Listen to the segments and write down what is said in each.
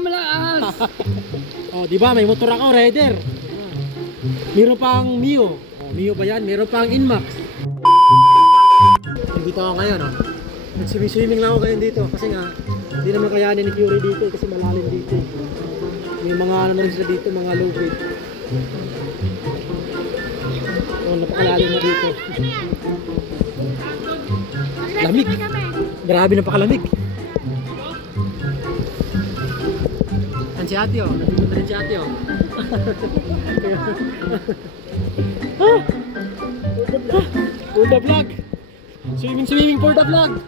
malakas. Oh, di ba? May motor ako, rider. Meron pang Mio. Oh, Mio ba yan? Meron pang Inmax. Dito ako ngayon, oh. Nag-swimming lang ako ngayon dito kasi nga hindi naman kayanin ni Curie dito kasi malalim dito. May mga ano na rin sila dito, mga low grade. Oh, napakalalim na dito. Lamig. Grabe, napakalamig. Yan si ate, oh. Nandito na rin si ate, oh. For the vlog. Swimming for the vlog.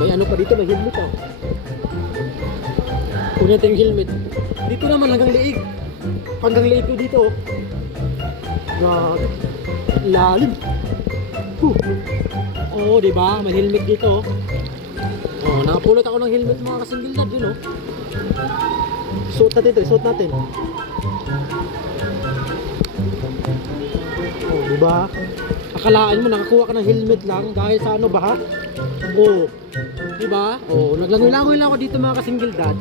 May ano pa dito, may helmet, oh. Kunin natin yung helmet. Dito naman hanggang liig. Hanggang liig ko dito, oh. Grabe. Lalim. Oo, di ba? May helmet dito, oh. Oh, nakapulot ako ng helmet mga kasingil na dun, oh. Suot natin ito, suot natin. Oh, di ba? Akalaan mo nakakuha ka ng helmet lang dahil sa ano, baha? Oh. Di ba? Oh, naglangoy-langoy lang ako dito mga kasingil dad.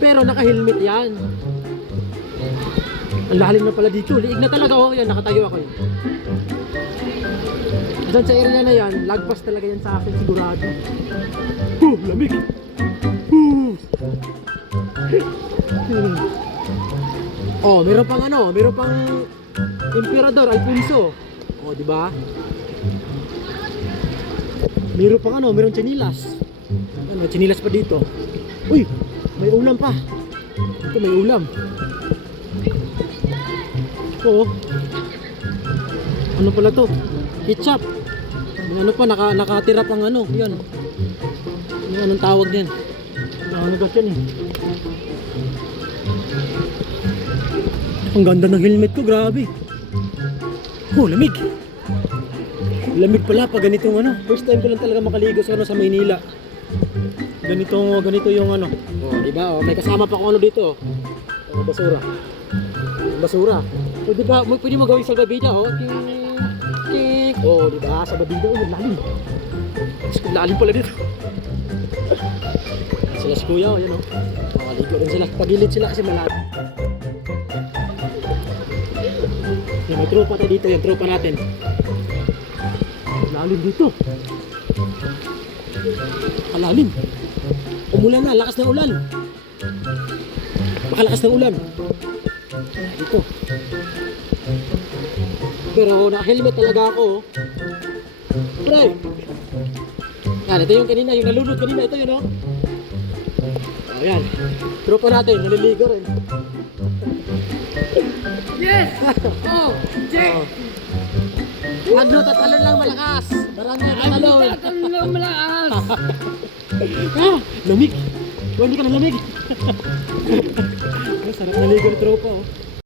Pero naka-helmet 'yan. Ang lalim na pala dito. Liig na talaga, oh. Yan, nakatayo ako, yun. Diyan sa area na yan, lagpas talaga yan sa akin sigurado. Lamig! Oh, meron pang ano, meron pang Emperador Alfonso. Oh, di ba? Meron pang ano, meron chinilas. May chinilas pa dito. Uy, may ulam pa. Ito may ulam. Oo. Ano pala to? Ketchup. May ano pa, nakatira pang ano. Yan. Yung anong tawag yan? Ano ba yan, eh? Ang ganda ng helmet ko, grabe. Oh, lamig. Lamig pala pag ganitong ano. First time ko lang talaga makaligo sa ano sa Maynila. Ganito yung ano. Oh, di ba? Oh, may kasama pa ako ano dito. Oh, basura. Basura. O, di ba? Pwede mo gawing salbabida, oh. Tik. Oh, di ba? Salbabida, oh, lalim. Lalim pala dito. Sila si Kuya, oh, yan, oh. Makaligo rin sila. Pagilid sila kasi malalim. Yan, may tropa tayo dito, yung tropa natin. Lalim dito. Kalalim. Umulan na, lakas ng ulan. Makalakas ng ulan. Dito. Pero naka-helmet talaga ako. Pre! Yan, ito yung kanina, yung nalunod kanina. Ito yun, oh. Ayan. Tropa natin, naliligo rin. Yes! Oh, check! Ano, tatalon lang malakas. Barangay tatalon. Tatalon lang malakas. Ah, lamig. Hindi ka na lamig. Sarap naligo ng tropa, oh.